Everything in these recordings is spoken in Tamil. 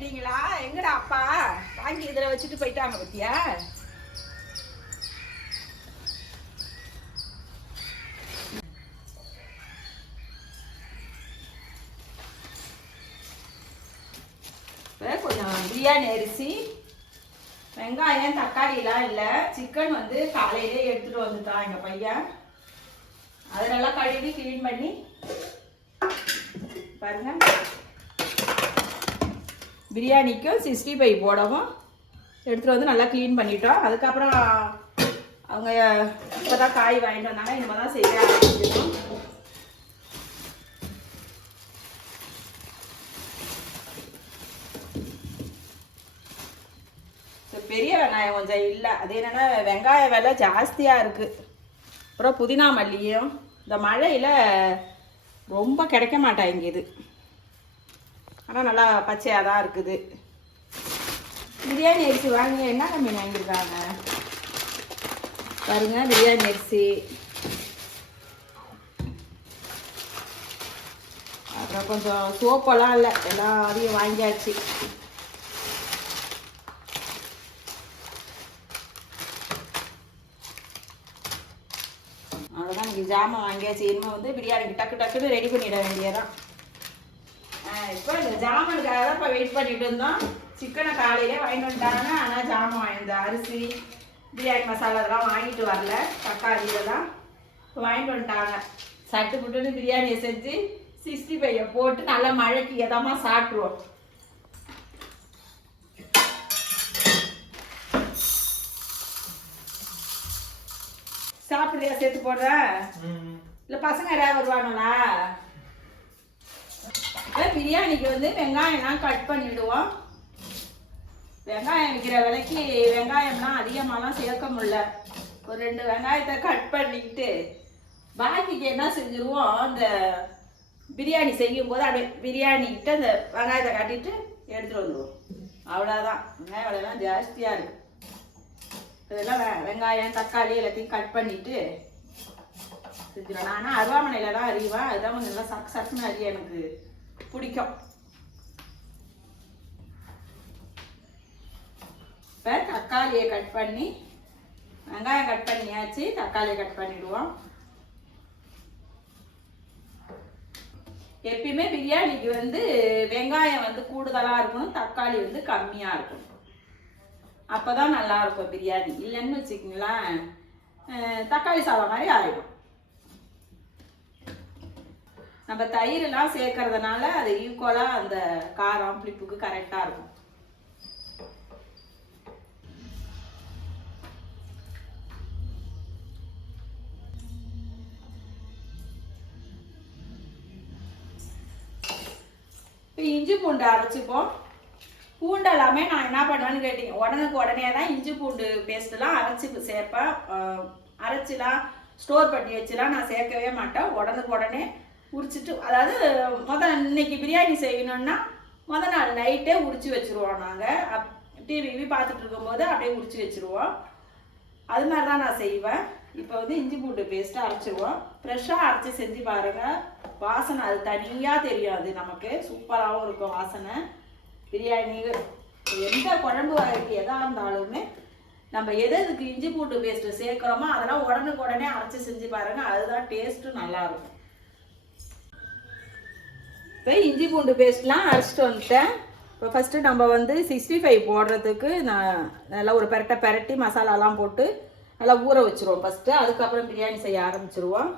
இருந்தீங்களா எங்கடா அப்பா? வாங்கி இதில் வச்சுட்டு போயிட்டாங்க பத்தியா? கொஞ்சம் பிரியாணி அரிசி வெங்காயம் தக்காளிலாம் இல்லை. சிக்கன் வந்து காலையிலே எடுத்துட்டு வந்துட்டான் எங்கள் பையன். அதை நல்லா கழுவி க்ளீன் பண்ணி பாருங்க. பிரியாணிக்கும் சிக்ஸ்டி ஃபைவ் போடவும் எடுத்துகிட்டு வந்து நல்லா க்ளீன் பண்ணிட்டோம். அதுக்கப்புறம் அவங்க இப்போ தான் காய் வாங்கிட்டு வந்தாங்க. இனிமேல் தான் செய்ய ஆரம்பிச்சிருக்கோம். பெரிய வெங்காயம் கொஞ்சம் இல்லை. அது என்னென்னா வெங்காய விலை ஜாஸ்தியாக இருக்குது அப்புறம் புதினா மல்லியும். இந்த மழையில் ரொம்ப கிடைக்க மாட்டேங்குது ஆனால் நல்லா பச்சையாக தான் இருக்குது. பிரியாணி அரிசி வாங்கி என்ன கம்மி வாங்கியிருக்காங்க? பாருங்க பிரியாணி அரிசி. அப்புறம் கொஞ்சம் சோப்பெல்லாம் இல்லை எல்லாம் அதையும் வாங்கியாச்சு. அவ்வளோதான் இன்னைக்கு ஜாமான் வாங்கியாச்சு. இனிமேல் வந்து பிரியாணிக்கு டக்கு டக்குன்னு ரெடி பண்ணிட வேண்டியதான் இப்போ இந்த ஜாமானுக்காக தான் இப்போ வெயிட் பண்ணிட்டு இருந்தோம் சிக்கனை காலையிலே வாங்கிட்டு வந்துட்டாங்க ஆனால் ஜாமான் வாங்கிட்டு அரிசி பிரியாணி மசாலா அதெல்லாம் வாங்கிட்டு வரல தக்காளி இதெல்லாம் வாங்கிட்டு வந்துட்டாங்க சட்டு புட்டுன்னு பிரியாணியை செஞ்சு சிக்ஸ்டி ஃபைவை போட்டு நல்லா மழைக்கு எதமா சாப்பிட்ருவோம் சாப்பிட்றியா சேர்த்து போடுற இல்லை பசங்க யாராவது வருவாங்களா பிரியாணிக்கு வந்து வெங்காயம்லாம் கட் பண்ணிவிடுவோம் வெங்காயம் விற்கிற விலைக்கு வெங்காயம்லாம் அதிகமாகலாம் சேர்க்க முடியல. ஒரு ரெண்டு வெங்காயத்தை கட் பண்ணிக்கிட்டு பாக்கிக்கு என்ன செஞ்சுருவோம்? அந்த பிரியாணி செய்யும் போது அப்படியே பிரியாணிக்கிட்ட அந்த வெங்காயத்தை கட்டிட்டு எடுத்துகிட்டு வந்துடுவோம் அவ்வளோதான் வெங்காய விலைலாம் ஜாஸ்தியாக இருக்குது இதெல்லாம் வெங்காயம் தக்காளி எல்லாத்தையும் கட் பண்ணிட்டு செஞ்சிடும் நான் ஆனால் அருவாமனையில் தான் அறிவேன் அதுதான் கொஞ்சம் நல்லா சக் சக்குன்னு அறிய எனக்கு. பிடிக்கும். இப்போ தக்காளியை கட் பண்ணி வெங்காயம் கட் பண்ணியாச்சு தக்காளியை கட் பண்ணிடுவோம். எப்பயுமே பிரியாணிக்கு வந்து வெங்காயம் வந்து கூடுதலாக இருக்கணும் தக்காளி வந்து கம்மியாக இருக்கணும். அப்பதான் நல்லா இருக்கும் பிரியாணி. இல்லைன்னு வச்சுக்கிங்களேன் தக்காளி சாதம் மாதிரி ஆயிடும். நம்ம தயிரெல்லாம் சேர்க்கறதுனால அது ஈக்குவலாக அந்த காரம் புளிப்புக்கு கரெக்டாக இருக்கும். இப்போ இஞ்சி பூண்டு அரைச்சிப்போம். பூண்டு எல்லாமே நான் என்ன பண்ணுவேன்னு கேட்டீங்க. உடனுக்கு உடனே தான் இஞ்சி பூண்டு பேஸ்ட்லாம் அரைச்சி சேர்ப்பேன். அரைச்சிலாம் ஸ்டோர் பண்ணி வச்சுலாம் நான் சேர்க்கவே மாட்டேன். உடனுக்கு உடனே உரிச்சிட்டு அதாவது மொதல் இன்னைக்கு பிரியாணி செய்யணும்னா முத நாள் நைட்டே உரிச்சு வச்சுருவோம் நாங்கள் டிவி பார்த்துட்டு இருக்கும்போது அப்படியே உரிச்சு வச்சுருவோம். அது மாதிரி தான் நான் செய்வேன். இப்போ வந்து இஞ்சி பூண்டு பேஸ்ட்டாக அரைச்சிருவோம். ஃப்ரெஷ்ஷாக அரைச்சி செஞ்சு பாருங்கள் வாசனை அது தனியாக தெரியாது நமக்கு. சூப்பராகவும் இருக்கும் வாசனை. பிரியாணி எந்த குழம்பு வகைக்கு எதாக இருந்தாலுமே நம்ம எது எதுக்கு இஞ்சி பூண்டு பேஸ்ட்டு சேர்க்குறோமோ அதெல்லாம் உடனுக்கு உடனே அரைச்சி செஞ்சு பாருங்கள் அதுதான் டேஸ்ட்டும் நல்லாயிருக்கும் இப்போ இஞ்சி பூண்டு பேஸ்ட்லாம் அரைச்சிட்டு வந்துட்டேன். இப்போ ஃபஸ்ட்டு நம்ம வந்து சிக்ஸ்டி ஃபைவ் போடுறதுக்கு நான் நல்லா ஒரு பெரட்டை பெரட்டி மசாலாலாம் போட்டு நல்லா ஊற வச்சுருவோம் ஃபஸ்ட்டு அதுக்கப்புறம் பிரியாணி செய்ய ஆரம்பிச்சிருவோம்.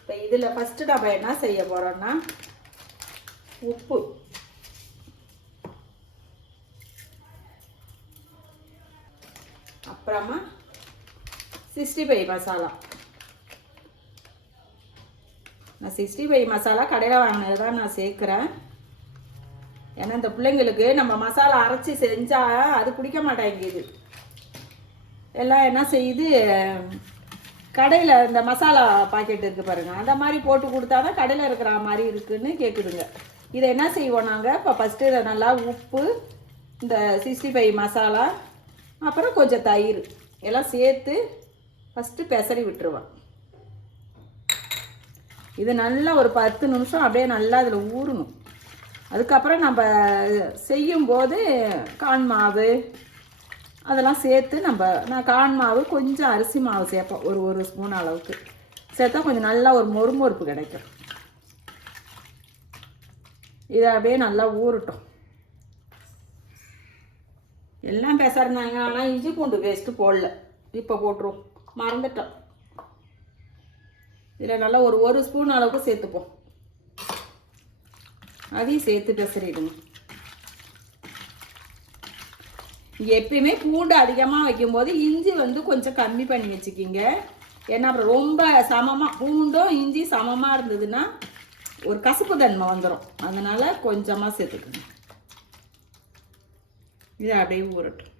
இப்போ இதில் ஃபஸ்ட்டு நம்ம என்ன செய்ய போகிறோம்னா உப்பு. அப்புறமா சிக்ஸ்டி ஃபைவ் மசாலா நான் சிக்ஸ்டி ஃபைவ் மசாலா கடையில் வாங்கினது தான் நான் சேர்க்குறேன். ஏன்னா இந்த பிள்ளைங்களுக்கு நம்ம மசாலா அரைச்சி செஞ்சால் அது குடிக்க மாட்டேங்குது. எல்லாம் என்ன செய்யுது? கடையில் இந்த மசாலா பாக்கெட் இருக்குது பாருங்கள் அந்த மாதிரி போட்டு கொடுத்தா தான் கடையில் இருக்கிற மாதிரி இருக்குதுன்னு கேட்குதுங்க இதை என்ன செய்வோம் நாங்கள் இப்போ ஃபஸ்ட்டு இதை நல்லா உப்பு இந்த சிக்ஸ்டி ஃபைவ் மசாலா அப்புறம் கொஞ்சம் தயிர். எல்லாம் சேர்த்து ஃபஸ்ட்டு பெசரி விட்டுருவேன் இது நல்லா ஒரு பத்து நிமிஷம் அப்படியே நல்லா அதில் ஊறணும். அதுக்கப்புறம் நம்ம செய்யும்போது கான் மாவு அதெல்லாம் சேர்த்து நம்ம நான் கான் மாவு கொஞ்சம் அரிசி மாவு சேர்ப்போம் ஒரு ஒரு ஸ்பூன் அளவுக்கு. சேர்த்தா கொஞ்சம் நல்லா ஒரு மொறுமொறுப்பு கிடைக்கும். இதை அப்படியே நல்லா ஊறட்டும். எல்லாம் பேசுறாங்க ஆனால் இஞ்சி பூண்டு பேஸ்ட்டு போடல. இப்போ போட்டுருவோம். மறந்துட்டோம். இதில் நல்லா ஒரு ஒரு ஸ்பூன் அளவுக்கு சேர்த்துப்போம். அதையும் சேர்த்து பெசரிடுங்க எப்பயுமே பூண்டு அதிகமாக வைக்கும்போது இஞ்சி வந்து கொஞ்சம் கம்மி பண்ணி வச்சுக்கிங்க. ஏன்னா அப்புறம் ரொம்ப சமமாக பூண்டும் இஞ்சி சமமாக இருந்ததுன்னா ஒரு கசப்பு தன்மை வந்துடும் அதனால் கொஞ்சமாக சேர்த்துக்கணும் இது அப்படியே ஊறட்டும்.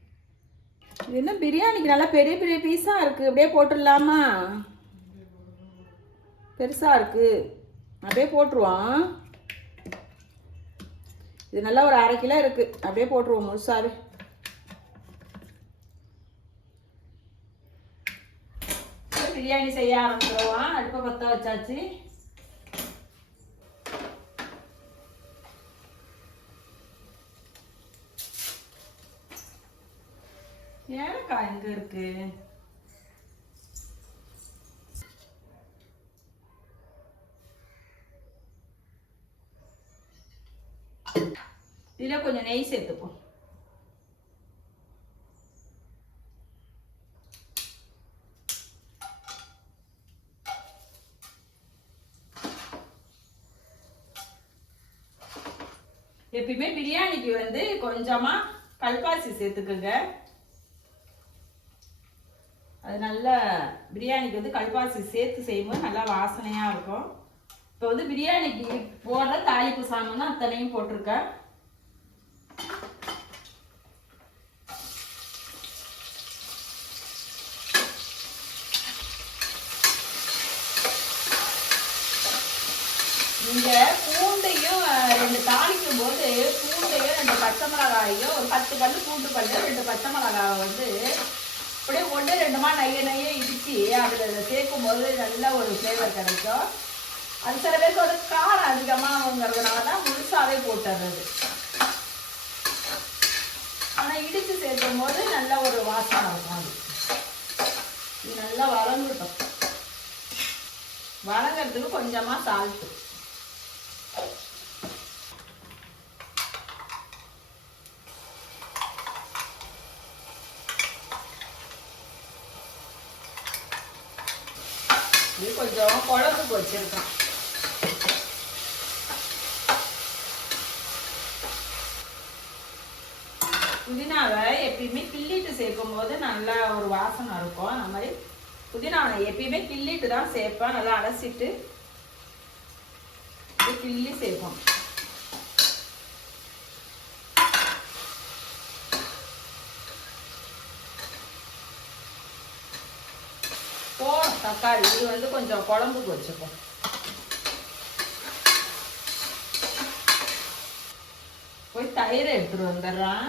இது என்ன பிரியாணிக்கு நல்லா பெரிய பெரிய பீஸாக இருக்குது அப்படியே போட்டுடலாமா? பெருசாக இருக்குது அப்படியே போட்டுருவோம். இது நல்லா ஒரு அரை கிலோ இருக்குது அப்படியே போட்டுருவோம் முழுசாவே. பிரியாணி செய்ய ஆரம்பிச்சிருவோம். அடுப்பை பற்ற வச்சாச்சு. ஏலக்காய் எங்கே இருக்குது இதில் கொஞ்சம் நெய் சேர்த்துப்போம் எப்பயுமே பிரியாணிக்கு வந்து கொஞ்சமா கல்பாசி சேர்த்துக்குங்க அது நல்ல பிரியாணிக்கு வந்து கல்பாசி சேர்த்து செய்யும்போது நல்லா வாசனையாக இருக்கும் இப்போ வந்து பிரியாணிக்கு போடுற தாளிப்பு சாமான் அத்தனையும் போட்டிருக்கேன். நீங்க பூண்டையும் அஹ், ரெண்டு தாளிக்கும் போது பூண்டையும் ரெண்டு பச்சை மிளகாயையும் ஒரு பத்து பல்லு பூண்டு பல்லு ரெண்டு பச்சை மிளகாவை வந்து அப்படியே ஒன்று ரெண்டுமா நைய நைய இடிச்சு அதில் சேர்க்கும் போது நல்ல ஒரு ஃப்ளேவர் கிடைக்கும். அது சில பேருக்கு காரம் அதிகமாகங்கிறதுனால தான் முழுசாவே போட்டுறது. ஆனால் இடித்து சேர்க்கும் போது நல்ல ஒரு வாசனை இருக்கும் அது. நல்லா வளர்ந்துட்டோம் வளர்ங்கறதுக்கு கொஞ்சமாக சால்ட்டு இது கொஞ்சம் குழம்புக்கு வச்சிருக்கேன். புதினாவை எப்பயுமே கிள்ளிட்டு சேர்க்கும் போது நல்லா ஒரு வாசனை இருக்கும். அந்த மாதிரி புதினாவை எப்பயுமே கிள்ளிட்டு தான் சேர்ப்பேன். நல்லா அலசிட்டு கிள்ளி சேர்ப்போம். போ தக்காளி. இது வந்து கொஞ்சம் குழம்புக்கு வச்சுப்போம். போய் தயிர் எடுத்துட்டு வந்துடுறான்.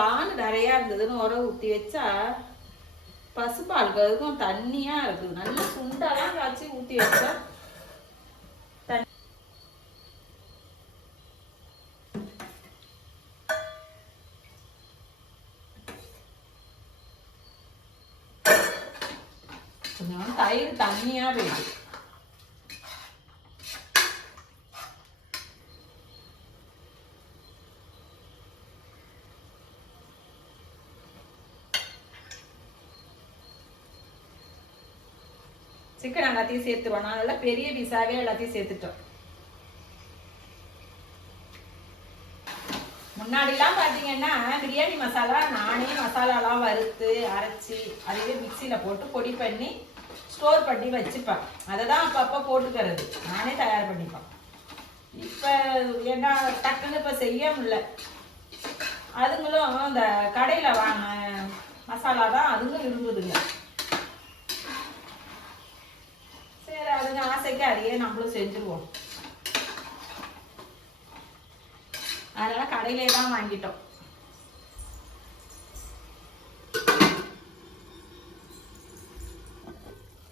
பால் நிறையா இருந்ததுன்னு உரம் ஊற்றி வச்சா பசுப்பாலுக்கு அதுக்கும் தண்ணியாக இருக்குது. நல்லா சுண்டெல்லாம் காய்ச்சி ஊற்றி வச்சா தண்ணி தயிர் தண்ணியாக போயிடுது சிக்கன் எல்லாத்தையும் சேர்த்துருவோம். நான் நல்லா பெரிய பீஸாவே எல்லாத்தையும் சேர்த்துட்டோம். முன்னாடிலாம் பார்த்தீங்கன்னா பிரியாணி மசாலா நானே மசாலாலாம் வறுத்து அரைச்சி அதுவே மிக்சியில் போட்டு பொடி பண்ணி ஸ்டோர் பண்ணி வச்சுப்பேன். அதை தான் அப்பப்போ போட்டுக்கிறது. நானே தயார் பண்ணிப்பேன். இப்போ ஏன்னா டக்குன்னு இப்போ செய்ய முடியல. அதுங்களும் இந்த கடையில் வாங்க மசாலா தான் அதுவும் விரும்புதுங்க நிறைய நம்மளும் செஞ்சுருவோம். அதனால கடையிலே தான் வாங்கிட்டோம்.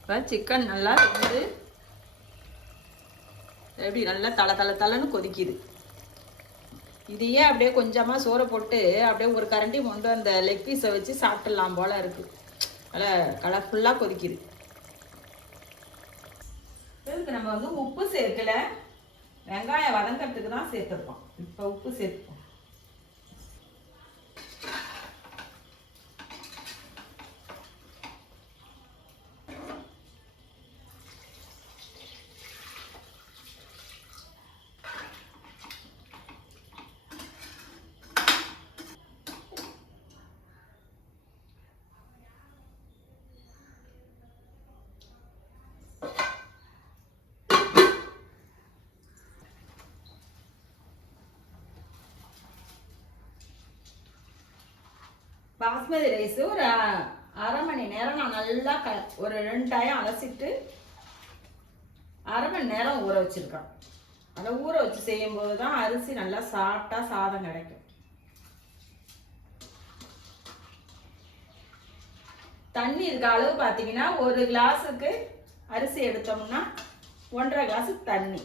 இப்போ சிக்கன் நல்லா வந்து எப்படி? நல்லா தலை தலை தலைன்னு கொதிக்குது. இதையே அப்படியே கொஞ்சமாக சோறை போட்டு அப்படியே ஒரு கரண்டி கொண்டு அந்த லெக் பீஸை வச்சு சாப்பிட்டுடலாம் போல இருக்குது நல்லா கலர்ஃபுல்லாக கொதிக்குது. இதுக்கு நம்ம வந்து உப்பு சேர்க்கல. வெங்காயம் வதங்கிறதுக்கு தான் சேர்த்துருக்கோம். இப்போ உப்பு சேர்த்து பாஸ்மதி ரைஸ் ஒரு அரை மணி நேரம் நான் நல்லா க ஒரு ரெண்டு டயம் அலசிட்டு அரை மணி நேரம் ஊற வச்சுருக்கேன். அதை ஊற வச்சு செய்யும்போது தான் அரிசி நல்லா சாஃப்டாக சாதம் கிடைக்கும். தண்ணி இருக்க அளவு பார்த்தீங்கன்னா ஒரு கிளாஸுக்கு அரிசி எடுத்தோம்னா ஒன்றரை கிளாஸு தண்ணி.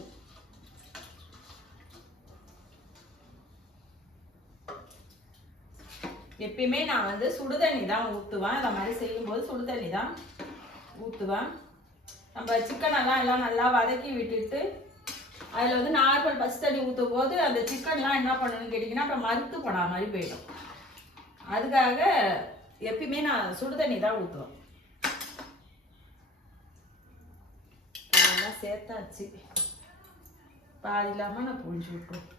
எப்பயுமே நான் வந்து சுடுதண்ணி தான் ஊற்றுவேன் இந்த மாதிரி செய்யும்போது சுடுதண்ணி தான் ஊற்றுவேன் நம்ம சிக்கனெல்லாம் எல்லாம் நல்லா வதக்கி விட்டுட்டு அதில் வந்து நார்மல் பச்சை தண்ணி ஊற்றும் போது அந்த சிக்கன்லாம் என்ன பண்ணணும்னு கேட்டிங்கன்னா அப்புறம் மறுத்து போன மாதிரி போயிடும். அதுக்காக எப்பயுமே நான் சுடுதண்ணி தான் ஊற்றுவேன் சேர்த்தாச்சு. பாதி இல்லாமல் நான் புழிஞ்சு விட்டுருவேன்.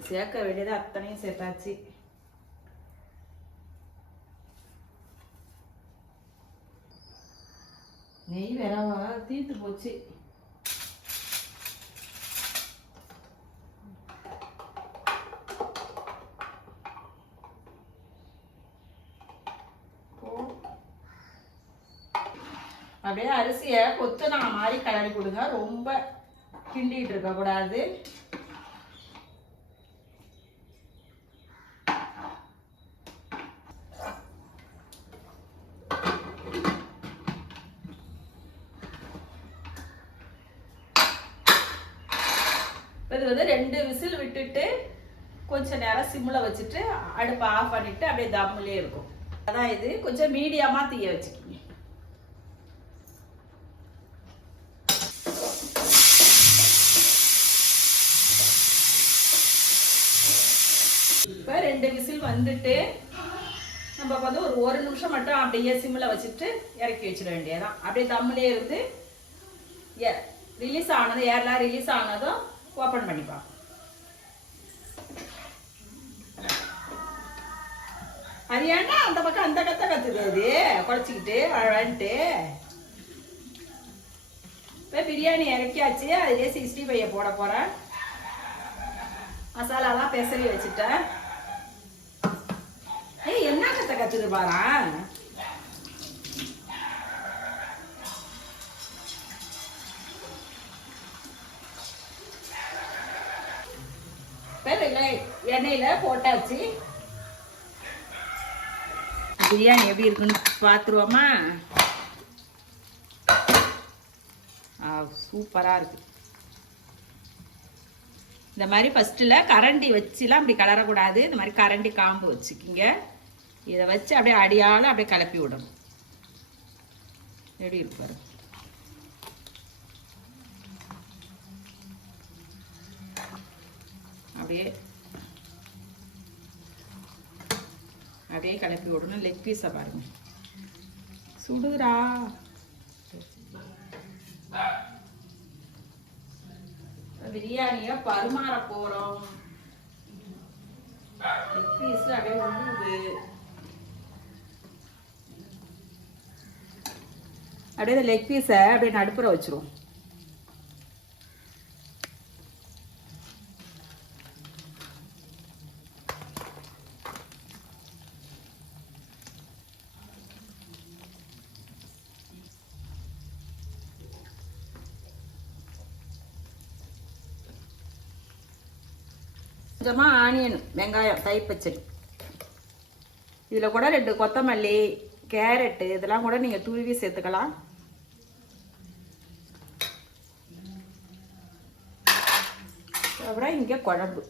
சேர்க்க வேண்டியது அத்தனையும் சேர்த்தாச்சு நெய் வேறவா தீர்த்து போச்சு அப்படியே அரிசியை கொத்துனா மாதிரி கலரி கொடுங்க ரொம்ப கிண்டிட்டு இருக்கக்கூடாது இது வந்து ரெண்டு விசில் விட்டுட்டு கொஞ்ச நேரம் சிம்மில் வச்சுட்டு அடுப்பை ஆஃப் பண்ணிட்டு அப்படியே தம்முலே இருக்கும். அதான் இது. கொஞ்சம் மீடியமாக தீய வச்சுக்கிங்க. இப்போ ரெண்டு விசில் வந்துட்டு நம்ம வந்து ஒரு ஒரு நிமிஷம் மட்டும் அப்படியே சிம்மில் வச்சுட்டு இறக்கி வச்சிட வேண்டியதான் அப்படியே தம்மிலே இருந்து ரிலீஸ் ஆனது ஏர்லாம் ரிலீஸ் ஆனதும் ஓப்பன் பண்ணிப்பாங்க அது ஏன்னா அந்த பக்கம் அந்த கத்த கத்துது அது. குழச்சிக்கிட்டு வாழான்ட்டு இப்போ பிரியாணி இறக்கியாச்சு. அதுலேயே சிக்ஸ்டி ஃபைவை போட போகிறேன் மசாலாலாம் பெசரி வச்சுட்டேன். ஏய் என்ன கத்த கத்துது பாரு எண்ணெயில போட்டாச்சு. பிரியாணி எப்படி இருக்குன்னு பார்த்துருவோமா சூப்பராக இருக்கு. இந்த மாதிரி ஃபஸ்ட்டில் கரண்டி வச்சுலாம் அப்படி கலரக்கூடாது. இந்த மாதிரி கரண்டி காம்பு வச்சுக்கிங்க. இதை வச்சு அப்படியே அடியால் அப்படியே கலப்பி விடணும். எப்படி இருப்பாரு அப்படியே அப்படியே கிளப்பி விடணும். லெக் பீஸை பாருங்க. சுடுறா. பிரியாணிய பரிமாற போறோம். லெக் பீஸ் அப்படியே உழுது அப்படியே லெக் பீஸை அப்படியே நடுப்புற வச்சிருவோம். கொஞ்சமாக ஆனியன் வெங்காயம் தைப்பச்சடி. இதில் கூட ரெண்டு கொத்தமல்லி கேரட்டு இதெல்லாம் கூட நீங்கள் துருவி சேர்த்துக்கலாம். அப்புறம் இங்கே குழம்பு.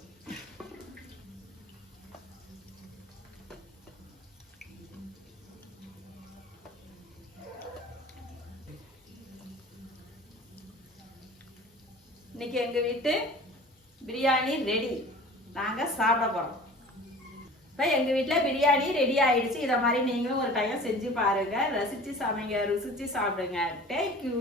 இன்னைக்கு எங்கள் வீட்டு பிரியாணி ரெடி. நாங்கள் சாப்பிட போகிறோம் இப்போ எங்கள் வீட்டில் பிரியாணி ரெடி ஆயிடுச்சு. இதை மாதிரி நீங்களும் ஒரு டைம் செஞ்சு பாருங்கள் ரசித்து சமைங்க ருசித்து சாப்பிடுங்க. தேங்க்யூ